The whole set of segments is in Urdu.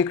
1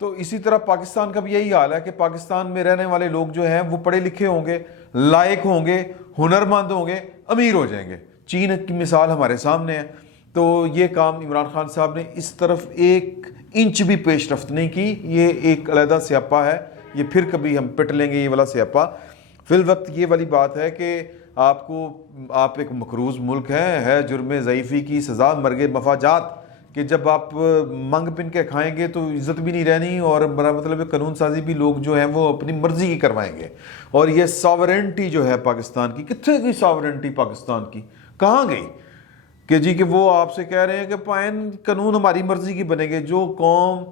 تو اسی طرح پاکستان کا بھی یہی حال ہے کہ پاکستان میں رہنے والے لوگ جو ہیں وہ پڑھے لکھے ہوں گے, لائق ہوں گے, ہنرمند ہوں گے, امیر ہو جائیں گے. چین کی مثال ہمارے سامنے ہے. تو یہ کام عمران خان صاحب نے اس طرف ایک انچ بھی پیش رفت نہیں کی. یہ ایک علیحدہ سیاپا ہے, یہ پھر کبھی ہم پٹ لیں گے یہ والا سیاپا. فی الوقت یہ والی بات ہے کہ آپ ایک مقروض ملک ہے جرم ضعیفی کی سزا مرگ مفاجات, کہ جب آپ منگ پن کے کھائیں گے تو عزت بھی نہیں رہنی, اور برا مطلب قانون سازی بھی لوگ جو ہیں وہ اپنی مرضی کی کروائیں گے. اور یہ ساورنٹی جو ہے پاکستان کی, کتنے کی ساورنٹی پاکستان کی کہاں گئی کہ جی کہ وہ آپ سے کہہ رہے ہیں کہ پائن قانون ہماری مرضی کی بنے گے. جو قوم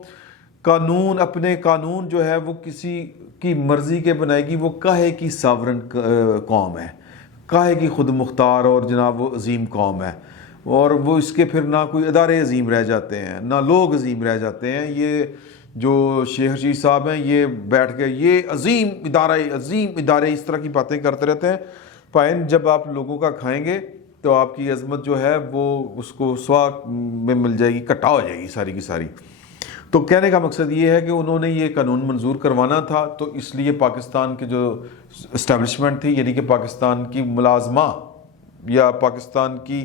قانون اپنے قانون جو ہے وہ کسی کی مرضی کے بنائے گی وہ کاہے کی ساورن قوم ہے, کاہے کی خود مختار اور جناب وہ عظیم قوم ہے. اور وہ اس کے پھر نہ کوئی ادارے عظیم رہ جاتے ہیں نہ لوگ عظیم رہ جاتے ہیں. یہ جو شیخ رشید صاحب ہیں یہ بیٹھ کے یہ عظیم ادارے اس طرح کی باتیں کرتے رہتے ہیں. پائن جب آپ لوگوں کا کھائیں گے تو آپ کی عظمت جو ہے وہ اس کو سوا میں مل جائے گی, کٹا ہو جائے گی ساری کی ساری. تو کہنے کا مقصد یہ ہے کہ انہوں نے یہ قانون منظور کروانا تھا, تو اس لیے پاکستان کے جو اسٹیبلشمنٹ تھی یعنی کہ پاکستان کی ملازمہ یا پاکستان کی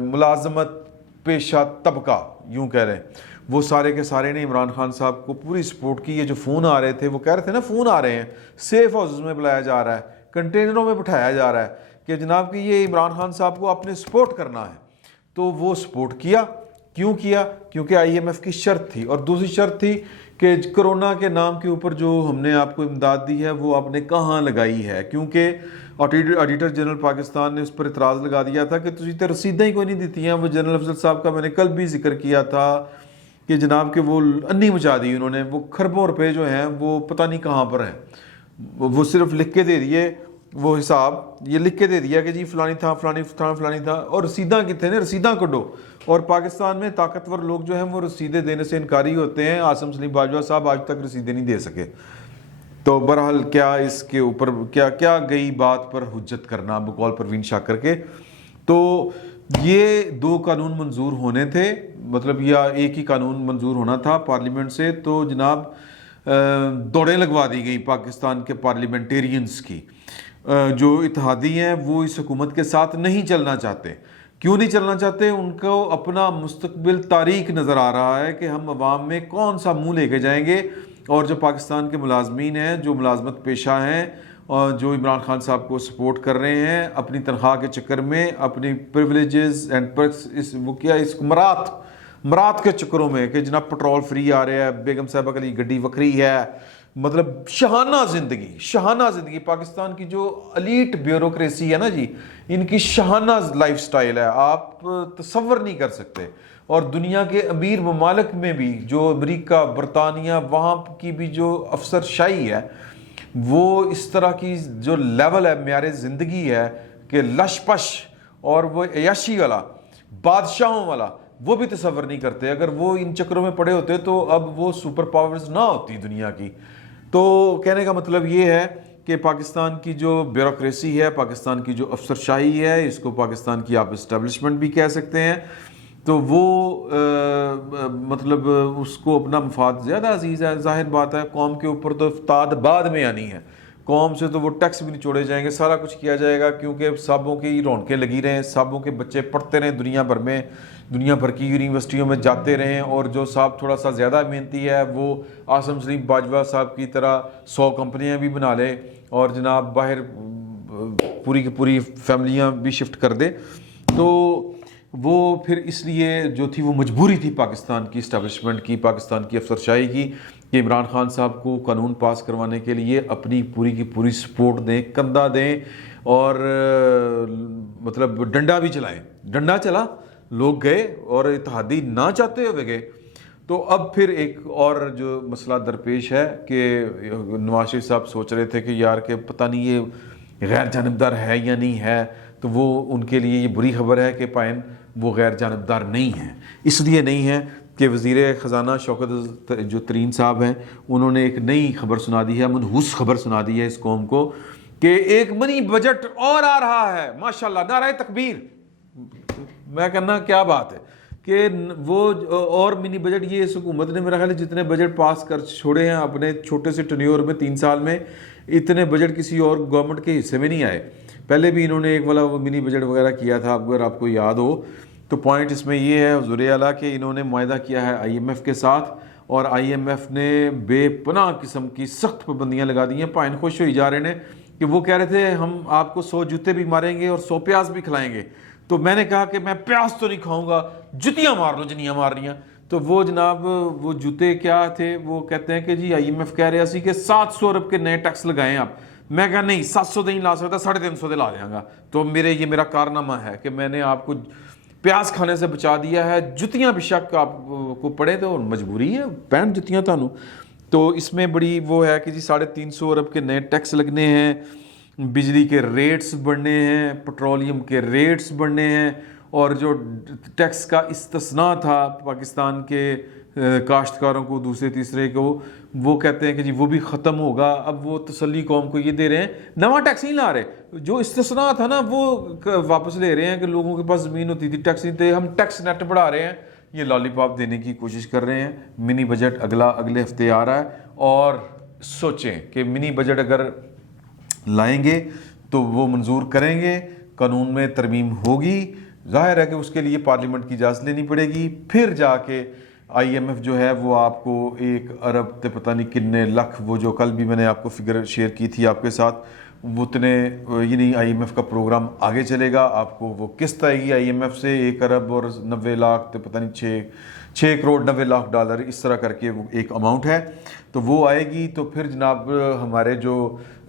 ملازمت پیشہ طبقہ یوں کہہ رہے ہیں, وہ سارے کے سارے نے عمران خان صاحب کو پوری سپورٹ کی. یہ جو فون آ رہے تھے وہ کہہ رہے تھے نا فون آ رہے ہیں, سیف ہاؤسز میں بلایا جا رہا ہے, کنٹینروں میں بٹھایا جا رہا ہے کہ جناب کہ یہ عمران خان صاحب کو آپ نے سپورٹ کرنا ہے. تو وہ سپورٹ کیا. کیوں کیا؟ کیونکہ آئی ایم ایف کی شرط تھی, اور دوسری شرط تھی کہ کرونا کے نام کے اوپر جو ہم نے آپ کو امداد دی ہے وہ آپ نے کہاں لگائی ہے. کیونکہ آڈیٹر جنرل پاکستان نے اس پر اعتراض لگا دیا تھا کہ تجھے تو رسیدیں ہی کوئی نہیں دیتی ہیں. وہ جنرل افضل صاحب کا میں نے کل بھی ذکر کیا تھا کہ جناب کہ وہ انی مچا دی انہوں نے, وہ کھربوں روپے جو ہیں وہ پتہ نہیں کہاں پر ہیں. وہ صرف لکھ کے دے دیے, وہ حساب یہ لکھ کے دے دیا کہ جی فلانی تھا فلانی تھا, اور رسیداں کتنے نے, رسیداں کڈو. اور پاکستان میں طاقتور لوگ جو ہیں وہ رسیدیں دینے سے انکاری ہوتے ہیں. عاصم سلیم باجوہ صاحب آج تک رسیدیں نہیں دے سکے. تو بہرحال کیا اس کے اوپر کیا گئی بات پر حجت کرنا بقول پروین شاکر کے. تو یہ 2 قانون منظور ہونے تھے, مطلب یا ایک ہی قانون منظور ہونا تھا پارلیمنٹ سے. تو جناب دوڑیں لگوا دی گئی پاکستان کے پارلیمنٹیرینز کی. جو اتحادی ہیں وہ اس حکومت کے ساتھ نہیں چلنا چاہتے. کیوں نہیں چلنا چاہتے؟ ان کو اپنا مستقبل تاریک نظر آ رہا ہے کہ ہم عوام میں کون سا منہ لے کے جائیں گے. اور جو پاکستان کے ملازمین ہیں, جو ملازمت پیشہ ہیں, اور جو عمران خان صاحب کو سپورٹ کر رہے ہیں اپنی تنخواہ کے چکر میں, اپنی پریولیجز اینڈ پرکس اس مرات کے چکروں میں کہ جناب پٹرول فری آ رہا ہے, بیگم صاحبہ کے لیے گڈی وکری ہے, مطلب شہانہ زندگی پاکستان کی جو الیٹ بیوروکریسی ہے نا جی, ان کی شہانہ لائف سٹائل ہے, آپ تصور نہیں کر سکتے. اور دنیا کے امیر ممالک میں بھی جو امریکہ برطانیہ وہاں کی بھی جو افسر شاہی ہے وہ اس طرح کی جو لیول ہے معیار زندگی ہے کہ لش پش اور وہ عیاشی والا بادشاہوں والا وہ بھی تصور نہیں کرتے. اگر وہ ان چکروں میں پڑے ہوتے تو اب وہ سپر پاورز نہ ہوتی دنیا کی. تو کہنے کا مطلب یہ ہے کہ پاکستان کی جو بیوروکریسی ہے, پاکستان کی جو افسر شاہی ہے, اس کو پاکستان کی آپ اسٹیبلشمنٹ بھی کہہ سکتے ہیں, تو وہ مطلب اس کو اپنا مفاد زیادہ عزیز ہے. ظاہر بات ہے قوم کے اوپر تو افتاد بعد میں آنی ہے, قوم سے تو وہ ٹیکس بھی نہیں چھوڑے جائیں گے, سارا کچھ کیا جائے گا کیونکہ صاحبوں کی رونقیں لگی رہیں, صاحبوں کے بچے پڑھتے رہیں دنیا بھر کی یونیورسٹیوں میں جاتے رہیں, اور جو صاحب تھوڑا سا زیادہ محنتی ہے وہ عاصم سلیم باجوہ صاحب کی طرح 100 کمپنیاں بھی بنا لے اور جناب باہر پوری کی پوری فیملیاں بھی شفٹ کر دے. تو وہ پھر اس لیے جو تھی وہ مجبوری تھی پاکستان کی اسٹیبلشمنٹ کی, پاکستان کی افسرشاہی کی, کہ عمران خان صاحب کو قانون پاس کروانے کے لیے اپنی پوری کی پوری سپورٹ دیں, کندھا دیں, اور مطلب ڈنڈا بھی چلائیں. ڈنڈا چلا, لوگ گئے اور اتحادی نہ چاہتے ہوئے گئے. تو اب پھر ایک اور جو مسئلہ درپیش ہے کہ نواز شریف صاحب سوچ رہے تھے کہ یار کہ پتہ نہیں یہ غیر جانبدار ہے یا نہیں ہے, تو وہ ان کے لیے یہ بری خبر ہے کہ پائن وہ غیر جانبدار نہیں ہیں. اس لیے نہیں ہے کہ وزیر خزانہ شوکت جو ترین صاحب ہیں انہوں نے ایک نئی خبر سنا دی ہے, منحوس خبر سنا دی ہے اس قوم کو کہ ایک منی بجٹ اور آ رہا ہے. ماشاءاللہ, نعرہ تکبیر. میں کہنا کیا بات ہے کہ وہ اور منی بجٹ یہ اس حکومت نے میرا خیال ہے جتنے بجٹ پاس کر چھوڑے ہیں اپنے چھوٹے سے ٹنیور میں 3 سال میں، اتنے بجٹ کسی اور گورنمنٹ کے حصے میں نہیں آئے۔ پہلے بھی انہوں نے ایک والا منی بجٹ وغیرہ کیا تھا، اگر آپ کو یاد ہو تو پوائنٹ اس میں یہ ہے حضور اعلیٰ کہ انہوں نے معاہدہ کیا ہے آئی ایم ایف کے ساتھ، اور آئی ایم ایف نے بے پناہ قسم کی سخت پابندیاں لگا دی ہیں۔ پائن خوش ہوئی جا رہے ہیں کہ وہ کہہ رہے تھے ہم آپ کو 100 جوتے بھی ماریں گے اور 100 پیاز بھی کھلائیں گے، تو میں نے کہا کہ میں پیاز تو نہیں کھاؤں گا، جتیاں مار لو جنیاں مار رہی ہیں۔ تو وہ جناب وہ جوتے کیا تھے، وہ کہتے ہیں کہ جی آئی ایم ایف کہہ رہا سی کہ 700 ارب کے نئے ٹیکس لگائیں آپ۔ میں کہا نہیں 700 نہیں لا سکتا، 350 دے لا دیں گا۔ تو یہ میرا کارنامہ ہے کہ میں نے آپ کو پیاز کھانے سے بچا دیا ہے، جتیاں بے شک آپ کو پڑے تو مجبوری ہے پہن جتیاں تانوں۔ تو اس میں بڑی وہ ہے کہ جی 350 ارب کے نئے ٹیکس لگنے ہیں، بجلی کے ریٹس بڑھنے ہیں، پٹرولیم کے ریٹس بڑھنے ہیں، اور جو ٹیکس کا استثناء تھا پاکستان کے کاشتکاروں کو دوسرے تیسرے کو، وہ کہتے ہیں کہ جی وہ بھی ختم ہوگا۔ اب وہ تسلی قوم کو یہ دے رہے ہیں، نواں ٹیکس نہیں لا رہے، جو استثناء تھا نا وہ واپس لے رہے ہیں کہ لوگوں کے پاس زمین ہوتی تھی ٹیکس نہیں تھے، ہم ٹیکس نیٹ بڑھا رہے ہیں، یہ لالی پاپ دینے کی کوشش کر رہے ہیں۔ منی بجٹ اگلے ہفتے آ رہا ہے، اور سوچیں کہ منی بجٹ اگر لائیں گے تو وہ منظور کریں گے، قانون میں ترمیم ہوگی، ظاہر ہے کہ اس کے لیے پارلیمنٹ کی اجازت لینی پڑے گی، پھر جا کے آئی ایم ایف جو ہے وہ آپ کو 1 ارب تے پتہ نہیں کتنے لاکھ، وہ جو کل بھی میں نے آپ کو فگر شیئر کی تھی آپ کے ساتھ، وہ اتنے یعنی آئی ایم ایف کا پروگرام آگے چلے گا، آپ کو وہ قسط آئے گی آئی ایم ایف سے 1 ارب اور 90 لاکھ تے پتہ نہیں 6 کروڑ 90 لاکھ ڈالر، اس طرح کر کے وہ ایک اماؤنٹ ہے، تو وہ آئے گی۔ تو پھر جناب ہمارے جو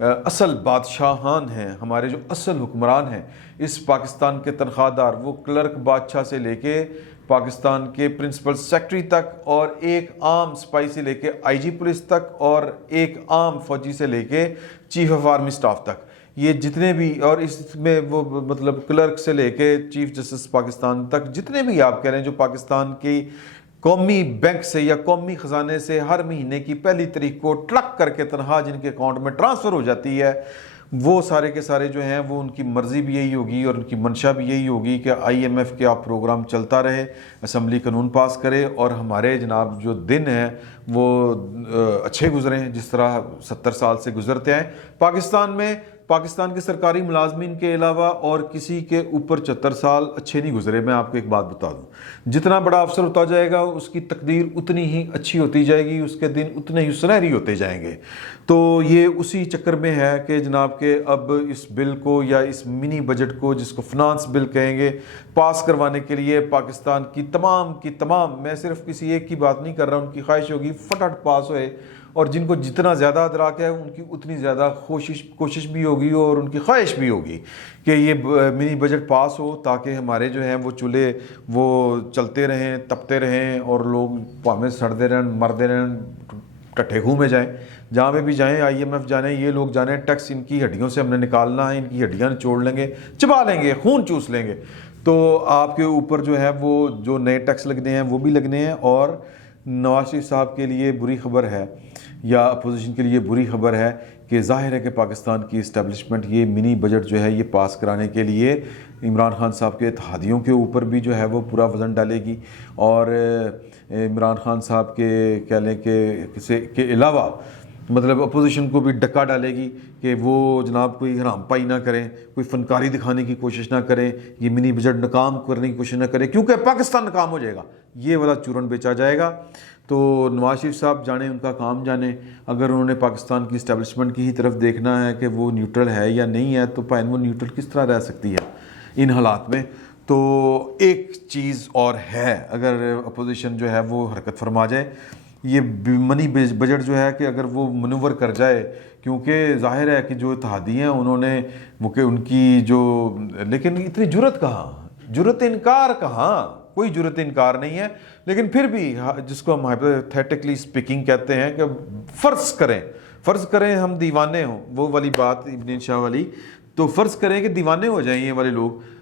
اصل بادشاہان ہیں، ہمارے جو اصل حکمران ہیں اس پاکستان کے تنخواہ دار، وہ کلرک بادشاہ سے لے کے پاکستان کے پرنسپل سیکرٹری تک، اور ایک عام سپاہی سے لے کے آئی جی پولیس تک، اور ایک عام فوجی سے لے کے چیف آف آرمی سٹاف تک، یہ جتنے بھی، اور اس میں وہ مطلب کلرک سے لے کے چیف جسٹس پاکستان تک، جتنے بھی آپ کہہ رہے ہیں جو پاکستان کی قومی بینک سے یا قومی خزانے سے ہر مہینے کی 1 تاریخ کو ٹرک کر کے تنخواہ جن کے اکاؤنٹ میں ٹرانسفر ہو جاتی ہے، وہ سارے کے سارے جو ہیں وہ ان کی مرضی بھی یہی ہوگی اور ان کی منشا بھی یہی ہوگی کہ آئی ایم ایف کا پروگرام چلتا رہے، اسمبلی قانون پاس کرے، اور ہمارے جناب جو دن ہیں وہ اچھے گزریں جس طرح 70 سال سے گزرتے ہیں۔ پاکستان کے سرکاری ملازمین کے علاوہ اور کسی کے اوپر 74 سال اچھے نہیں گزرے۔ میں آپ کو ایک بات بتا دوں، جتنا بڑا افسر ہوتا جائے گا اس کی تقدیر اتنی ہی اچھی ہوتی جائے گی، اس کے دن اتنے ہی سنہری ہوتے جائیں گے۔ تو یہ اسی چکر میں ہے کہ جناب کہ اب اس بل کو یا اس منی بجٹ کو، جس کو فنانس بل کہیں گے، پاس کروانے کے لیے پاکستان کی تمام میں صرف کسی ایک کی بات نہیں کر رہا، ان کی خواہش ہوگی فٹافٹ پاس ہوئے، اور جن کو جتنا زیادہ ادراک ہے ان کی اتنی زیادہ کوشش بھی ہوگی اور ان کی خواہش بھی ہوگی کہ یہ منی بجٹ پاس ہو، تاکہ ہمارے جو ہیں وہ چولہے وہ چلتے رہیں، تپتے رہیں، اور لوگ پامے سڑتے رہیں، مرتے رہیں، ٹٹھے خوں میں جائیں، جہاں پہ بھی جائیں، آئی ایم ایف جانے، یہ لوگ جانے، ٹیکس ان کی ہڈیوں سے ہم نے نکالنا ہے، ان کی ہڈیاں نچوڑ لیں گے، چبا لیں گے، خون چوس لیں گے۔ تو آپ کے اوپر جو ہے وہ جو نئے ٹیکس لگنے ہیں وہ بھی لگنے ہیں، اور نواز شریف صاحب کے لیے بری خبر ہے یا اپوزیشن کے لیے بری خبر ہے کہ ظاہر ہے کہ پاکستان کی اسٹیبلشمنٹ یہ منی بجٹ جو ہے یہ پاس کرانے کے لیے عمران خان صاحب کے اتحادیوں کے اوپر بھی جو ہے وہ پورا وزن ڈالے گی، اور عمران خان صاحب کے کہہ لیں کہ علاوہ مطلب اپوزیشن کو بھی ڈکا ڈالے گی کہ وہ جناب کوئی حرام پائی نہ کریں، کوئی فنکاری دکھانے کی کوشش نہ کریں، یہ منی بجٹ ناکام کرنے کی کوشش نہ کریں، کیونکہ پاکستان ناکام ہو جائے گا، یہ والا چورن بیچا جائے گا۔ تو نواز شریف صاحب جانے ان کا کام جانے، اگر انہوں نے پاکستان کی اسٹیبلشمنٹ کی ہی طرف دیکھنا ہے کہ وہ نیوٹرل ہے یا نہیں ہے، تو پائن وہ نیوٹرل کس طرح رہ سکتی ہے ان حالات میں۔ تو ایک چیز اور ہے، اگر اپوزیشن جو ہے وہ حرکت فرما جائے، یہ منی بجٹ جو ہے کہ اگر وہ منور کر جائے، کیونکہ ظاہر ہے کہ جو اتحادی ہیں انہوں نے وہ کہ ان کی جو، لیکن اتنی جرت کہاں، جرت انکار کہاں، کوئی جرت انکار نہیں ہے، لیکن پھر بھی جس کو ہم ہائپوتھیٹکلی اسپیکنگ کہتے ہیں کہ فرض کریں ہم دیوانے ہوں، وہ والی بات ابن شاہ والی، تو فرض کریں کہ دیوانے ہو جائیں یہ والے لوگ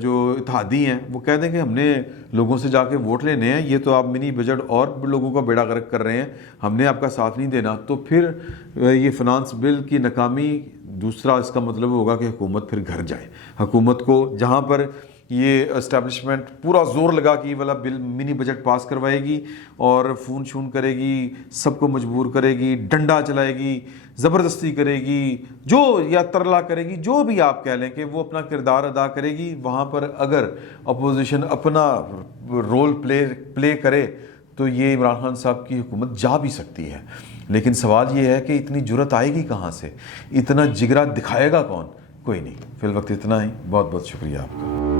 جو اتحادی ہیں، وہ کہہ دیں کہ ہم نے لوگوں سے جا کے ووٹ لینے ہیں، یہ تو آپ منی بجٹ اور لوگوں کا بیڑا غرق کر رہے ہیں، ہم نے آپ کا ساتھ نہیں دینا، تو پھر یہ فنانس بل کی ناکامی، دوسرا اس کا مطلب ہوگا کہ حکومت پھر گھر جائے، حکومت کو جہاں پر یہ اسٹیبلشمنٹ پورا زور لگا کہ یہ والا بل منی بجٹ پاس کروائے گی اور فون شون کرے گی، سب کو مجبور کرے گی، ڈنڈا چلائے گی، زبردستی کرے گی، جو یا ترلا کرے گی، جو بھی آپ کہہ لیں کہ وہ اپنا کردار ادا کرے گی. وہاں پر اگر اپوزیشن اپنا رول پلے کرے تو یہ عمران خان صاحب کی حکومت جا بھی سکتی ہے. لیکن سوال یہ ہے کہ اتنی جرت آئے گی کہاں سے، اتنا جگرا دکھائے گا کون؟ کوئی نہیں. فی الوقت اتنا ہی. بہت بہت شکریہ آپ کا.